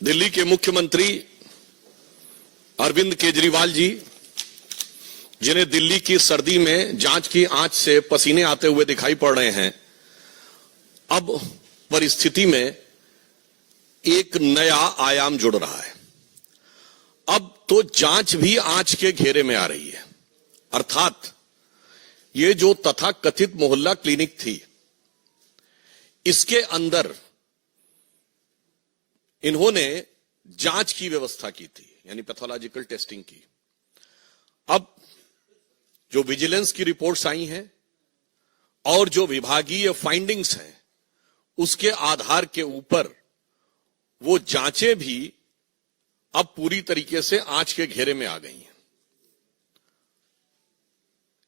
दिल्ली के मुख्यमंत्री अरविंद केजरीवाल जी, जिन्हें दिल्ली की सर्दी में जांच की आंच से पसीने आते हुए दिखाई पड़ रहे हैं, अब परिस्थिति में एक नया आयाम जुड़ रहा है। अब तो जांच भी आंच के घेरे में आ रही है। अर्थात ये जो तथाकथित मोहल्ला क्लिनिक थी, इसके अंदर इन्होंने जांच की व्यवस्था की थी, यानी पैथोलॉजिकल टेस्टिंग की। अब जो विजिलेंस की रिपोर्ट्स आई हैं और जो विभागीय फाइंडिंग्स हैं, उसके आधार के ऊपर वो जांचें भी अब पूरी तरीके से आंच के घेरे में आ गई हैं।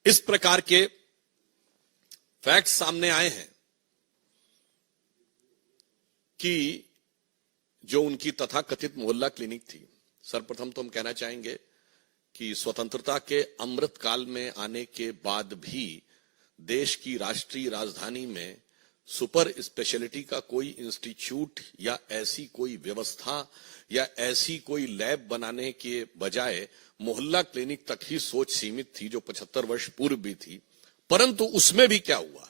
इस प्रकार के फैक्ट्स सामने आए हैं कि जो उनकी तथाकथित मोहल्ला क्लिनिक थी, सर्वप्रथम तो हम कहना चाहेंगे कि स्वतंत्रता के अमृत काल में आने के बाद भी देश की राष्ट्रीय राजधानी में सुपर स्पेशलिटी का कोई इंस्टीट्यूट या ऐसी कोई व्यवस्था या ऐसी कोई लैब बनाने के बजाय मोहल्ला क्लिनिक तक ही सोच सीमित थी, जो 75 वर्ष पूर्व भी थी। परंतु उसमें भी क्या हुआ,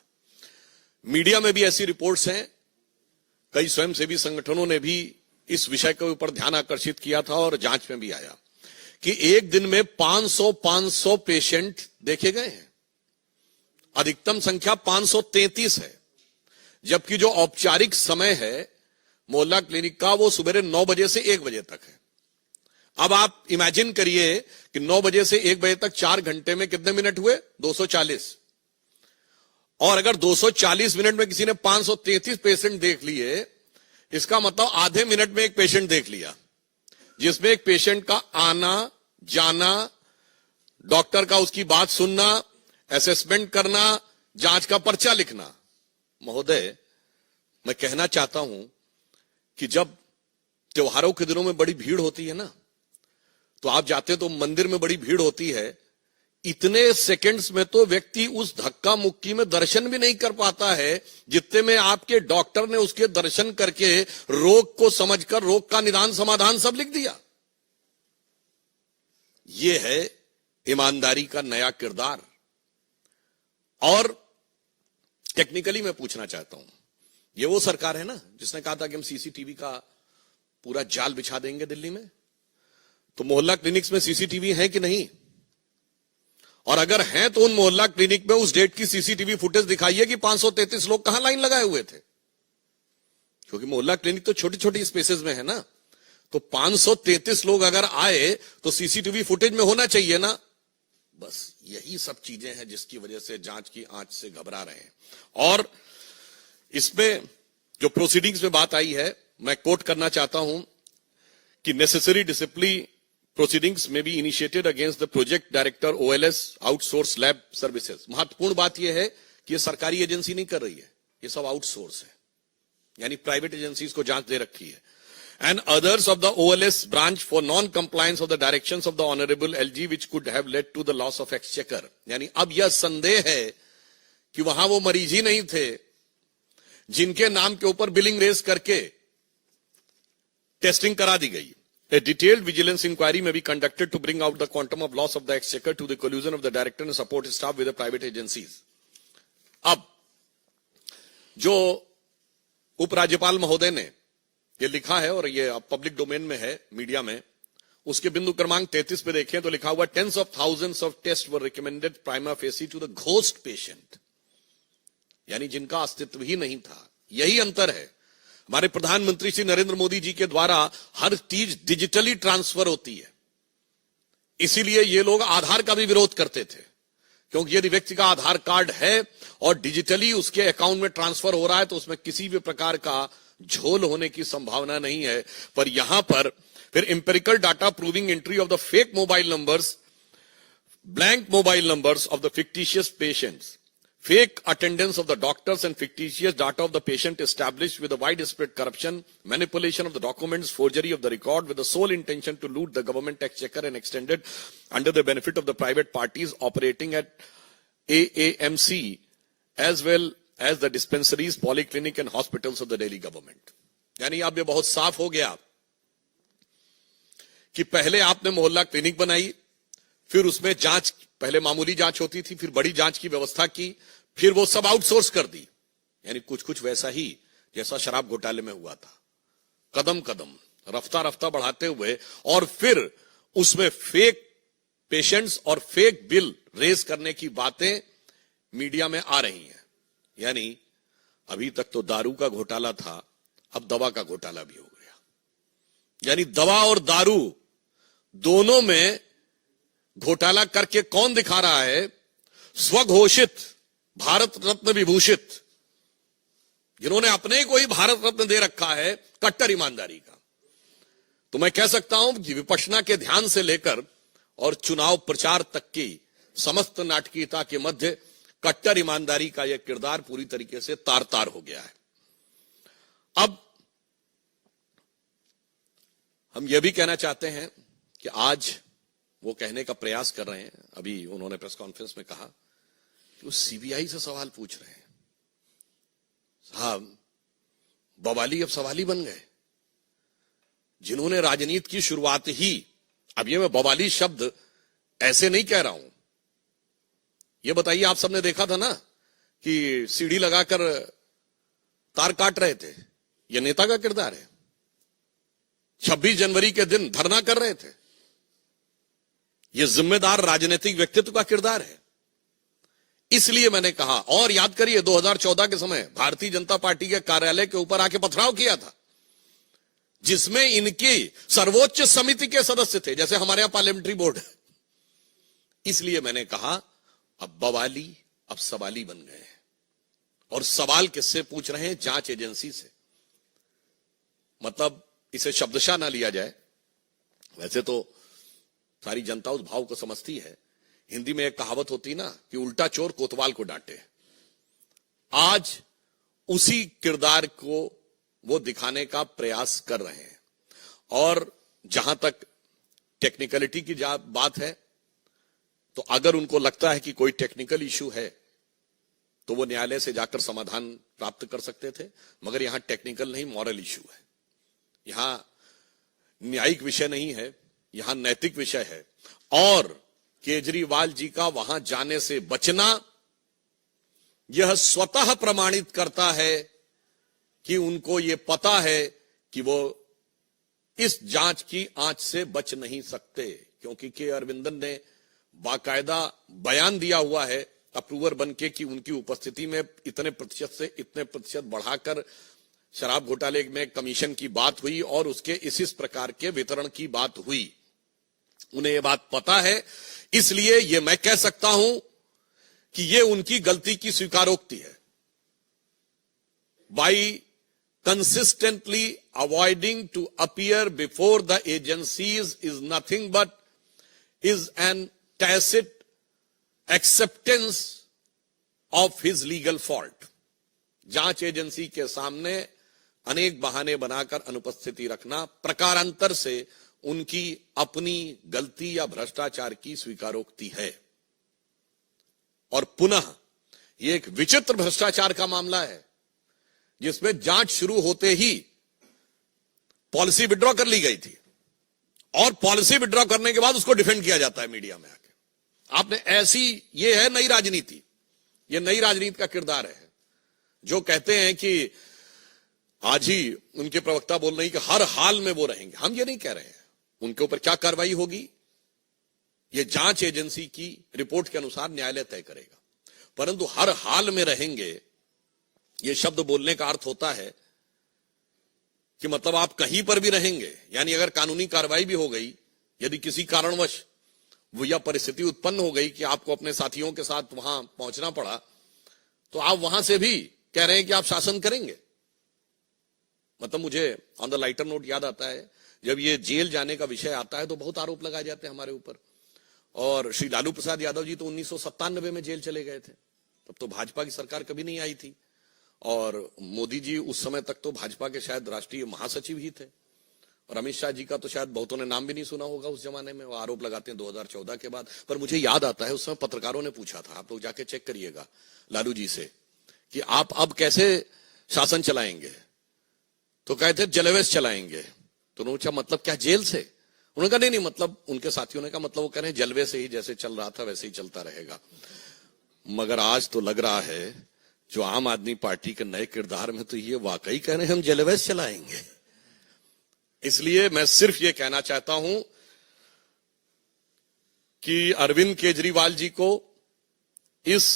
मीडिया में भी ऐसी रिपोर्ट्स हैं, कई स्वयंसेवी संगठनों ने भी इस विषय के ऊपर ध्यान आकर्षित किया था और जांच में भी आया कि एक दिन में 500 पेशेंट देखे गए हैं। अधिकतम संख्या 533 है, जबकि जो औपचारिक समय है मोहल्ला क्लिनिक का, वो सुबह 9 बजे से 1 बजे तक है। अब आप इमेजिन करिए कि 9 बजे से 1 बजे तक 4 घंटे में कितने मिनट हुए, 240। और अगर 240 मिनट में किसी ने 533 पेशेंट देख लिए, इसका मतलब आधे मिनट में एक पेशेंट देख लिया, जिसमें एक पेशेंट का आना जाना, डॉक्टर का उसकी बात सुनना, असेसमेंट करना, जांच का पर्चा लिखना। महोदय, मैं कहना चाहता हूं कि जब त्योहारों के दिनों में बड़ी भीड़ होती है ना, तो आप जाते तो मंदिर में बड़ी भीड़ होती है, इतने सेकंड्स में तो व्यक्ति उस धक्का मुक्की में दर्शन भी नहीं कर पाता है, जितने में आपके डॉक्टर ने उसके दर्शन करके रोग को समझकर रोग का निदान समाधान सब लिख दिया। यह है ईमानदारी का नया किरदार। और टेक्निकली मैं पूछना चाहता हूं, यह वो सरकार है ना जिसने कहा था कि हम सीसीटीवी का पूरा जाल बिछा देंगे दिल्ली में? तो मोहल्ला क्लिनिक्स में सीसीटीवी है कि नहीं? और अगर हैं तो उन मोहल्ला क्लिनिक में उस डेट की सीसीटीवी फुटेज दिखाइए कि 533 लोग कहां लाइन लगाए हुए थे। क्योंकि मोहल्ला क्लिनिक तो छोटी छोटी स्पेसेस में है ना, तो 533 लोग अगर आए तो सीसीटीवी फुटेज में होना चाहिए ना। बस यही सब चीजें हैं जिसकी वजह से जांच की आंच से घबरा रहे हैं। और इसमें जो प्रोसीडिंग्स में बात आई है, मैं कोट करना चाहता हूं कि necessary discipline proceedings may be initiated against the project director OLS outsource lab services। महत्वपूर्ण बात यह है कि ये सरकारी एजेंसी नहीं कर रही है, ये सब आउटसोर्स है, यानी प्राइवेट एजेंसीज को जांच दे रखी है। And others of the OLS branch for non-compliance of the directions of the Honorable LG which could have led to the loss of exchequer। यानी अब यह संदेह है कि वहां वो मरीज ही नहीं थे जिनके नाम के ऊपर बिलिंग रेस करके टेस्टिंग करा दी गई। A detailed vigilance inquiry may be conducted to bring out the quantum of loss of the exchequer to the collusion of the director and support staff with the private agencies। अब जो उपराज्यपाल महोदय ने ये लिखा है और ये पब्लिक डोमेन में है, मीडिया में, उसके बिंदु क्रमांक 33 पे देखें तो लिखा हुआ tens of thousands of tests were recommended prima facie to the ghost patient, यानी जिनका अस्तित्व ही नहीं था। यही अंतर है। हमारे प्रधानमंत्री श्री नरेंद्र मोदी जी के द्वारा हर चीज डिजिटली ट्रांसफर होती है, इसीलिए ये लोग आधार का भी विरोध करते थे, क्योंकि यदि व्यक्ति का आधार कार्ड है और डिजिटली उसके अकाउंट में ट्रांसफर हो रहा है तो उसमें किसी भी प्रकार का झोल होने की संभावना नहीं है। पर यहां पर फिर empirical data proving entry of the fake mobile numbers, blank mobile numbers of the fictitious patients, fake attendance of the doctors and fictitious data of the patient established with a widespread corruption, manipulation of the documents, forgery of the record with the sole intention to loot the government exchequer and extended under the benefit of the private parties operating at AAMC as well as the dispensaries, polyclinic and hospitals of the Delhi government। यानी अब ये बहुत साफ हो गया कि पहले आपने मोहल्ला क्लिनिक बनाई, फिर उसमें जांच, पहले मामूली जांच होती थी, फिर बड़ी जांच की व्यवस्था की, फिर वो सब आउटसोर्स कर दी। यानी कुछ कुछ वैसा ही जैसा शराब घोटाले में हुआ था, कदम कदम रफ्ता रफ्ता बढ़ाते हुए, और फिर उसमें फेक पेशेंट्स और फेक बिल रेज करने की बातें मीडिया में आ रही हैं। यानी अभी तक तो दारू का घोटाला था, अब दवा का घोटाला भी हो गया। यानी दवा और दारू दोनों में घोटाला करके कौन दिखा रहा है? स्वघोषित भारत रत्न विभूषित, जिन्होंने अपने को ही भारत रत्न दे रखा है, कट्टर ईमानदारी का। तो मैं कह सकता हूं कि विपश्यना के ध्यान से लेकर और चुनाव प्रचार तक की समस्त नाटकीयता के मध्य कट्टर ईमानदारी का यह किरदार पूरी तरीके से तार तार हो गया है। अब हम यह भी कहना चाहते हैं कि आज वो कहने का प्रयास कर रहे हैं, अभी उन्होंने प्रेस कॉन्फ्रेंस में कहा कि वो सीबीआई से सवाल पूछ रहे हैं। साहब, बवाली अब सवाली बन गए, जिन्होंने राजनीति की शुरुआत ही, अब ये मैं बवाली शब्द ऐसे नहीं कह रहा हूं, ये बताइए, आप सबने देखा था ना कि सीढ़ी लगाकर तार काट रहे थे, ये नेता का किरदार है। 26 जनवरी के दिन धरना कर रहे थे, ये जिम्मेदार राजनीतिक व्यक्तित्व का किरदार है। इसलिए मैंने कहा, और याद करिए 2014 के समय भारतीय जनता पार्टी के कार्यालय के ऊपर आके पथराव किया था, जिसमें इनकी सर्वोच्च समिति के सदस्य थे, जैसे हमारे यहां पार्लियामेंट्री बोर्ड है। इसलिए मैंने कहा अब बवाली अब सवाली बन गए हैं, और सवाल किससे पूछ रहे हैं? जांच एजेंसी से। मतलब इसे शब्दशः ना लिया जाए, वैसे तो सारी जनता उस भाव को समझती है। हिंदी में एक कहावत होती ना कि उल्टा चोर कोतवाल को डांटे। आज उसी किरदार को वो दिखाने का प्रयास कर रहे हैं। और जहां तक टेक्निकलिटी की बात है, तो अगर उनको लगता है कि कोई टेक्निकल इश्यू है तो वो न्यायालय से जाकर समाधान प्राप्त कर सकते थे, मगर यहां टेक्निकल नहीं, मॉरल इश्यू है। यहां न्यायिक विषय नहीं है, यहां नैतिक विषय है। और केजरीवाल जी का वहां जाने से बचना यह स्वतः प्रमाणित करता है कि उनको यह पता है कि वो इस जांच की आंच से बच नहीं सकते, क्योंकि के अरविंदन ने बाकायदा बयान दिया हुआ है अप्रूवर बनके कि उनकी उपस्थिति में इतने प्रतिशत से इतने प्रतिशत बढ़ाकर शराब घोटाले में कमीशन की बात हुई और उसके इस प्रकार के वितरण की बात हुई। उन्हें यह बात पता है, इसलिए यह मैं कह सकता हूं कि यह उनकी गलती की स्वीकारोक्ति है। By consistently avoiding to appear before the agencies is nothing but is an tacit acceptance of his legal fault. जांच एजेंसी के सामने अनेक बहाने बनाकर अनुपस्थिति रखना प्रकारांतर से उनकी अपनी गलती या भ्रष्टाचार की स्वीकारोक्ति है। और पुनः यह एक विचित्र भ्रष्टाचार का मामला है, जिसमें जांच शुरू होते ही पॉलिसी विड्रॉ कर ली गई थी, और पॉलिसी विड्रॉ करने के बाद उसको डिफेंड किया जाता है मीडिया में आके। आपने ऐसी, ये है नई राजनीति, ये नई राजनीति का किरदार है। जो कहते हैं कि आज ही उनके प्रवक्ता बोल रहे हैं कि हर हाल में वो रहेंगे, हम ये नहीं कह रहे हैं। उनके ऊपर क्या कार्रवाई होगी ये जांच एजेंसी की रिपोर्ट के अनुसार न्यायालय तय करेगा, परंतु हर हाल में रहेंगे ये शब्द बोलने का अर्थ होता है कि मतलब आप कहीं पर भी रहेंगे। यानी अगर कानूनी कार्रवाई भी हो गई, यदि किसी कारणवश वो यह परिस्थिति उत्पन्न हो गई कि आपको अपने साथियों के साथ वहां पहुंचना पड़ा, तो आप वहां से भी कह रहे हैं कि आप शासन करेंगे। मतलब मुझे ऑन द लाइटर नोट याद आता है, जब ये जेल जाने का विषय आता है तो बहुत आरोप लगाए जाते हैं हमारे ऊपर। और श्री लालू प्रसाद यादव जी तो 1997 में जेल चले गए थे, तब तो भाजपा की सरकार कभी नहीं आई थी। और मोदी जी उस समय तक तो भाजपा के शायद राष्ट्रीय महासचिव ही थे, और अमित शाह जी का तो शायद बहुतों ने नाम भी नहीं सुना होगा उस जमाने में। वो आरोप लगाते हैं 2014 के बाद। पर मुझे याद आता है उस समय पत्रकारों ने पूछा था, आप लोग जाके चेक करिएगा लालू जी से, कि आप अब कैसे शासन चलाएंगे? तो कहते जलवेश चलाएंगे। तो उन्होंने पूछा मतलब क्या जेल से? उन्होंने कहा नहीं मतलब, उनके साथियों ने कहा मतलब वो कह रहे हैं जलवे से ही जैसे चल रहा था वैसे ही चलता रहेगा। मगर आज तो लग रहा है जो आम आदमी पार्टी के नए किरदार में तो ये वाकई कह रहे हैं हम जलवे से चलाएंगे। इसलिए मैं सिर्फ ये कहना चाहता हूं कि अरविंद केजरीवाल जी को इस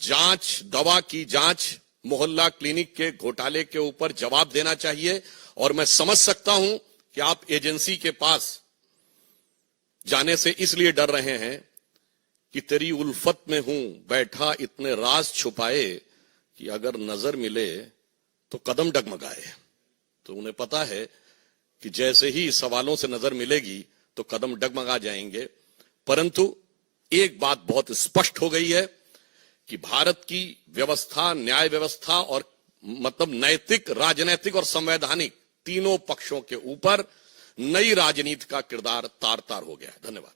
जांच, दवा की जांच, मोहल्ला क्लिनिक के घोटाले के ऊपर जवाब देना चाहिए। और मैं समझ सकता हूं कि आप एजेंसी के पास जाने से इसलिए डर रहे हैं कि तेरी उल्फत में हूं बैठा इतने राज छुपाए कि अगर नजर मिले तो कदम डगमगाए। तो उन्हें पता है कि जैसे ही सवालों से नजर मिलेगी तो कदम डगमगा जाएंगे। परंतु एक बात बहुत स्पष्ट हो गई है कि भारत की व्यवस्था, न्याय व्यवस्था और मतलब नैतिक, राजनैतिक और संवैधानिक तीनों पक्षों के ऊपर नई राजनीति का किरदार तार तार हो गया है। धन्यवाद।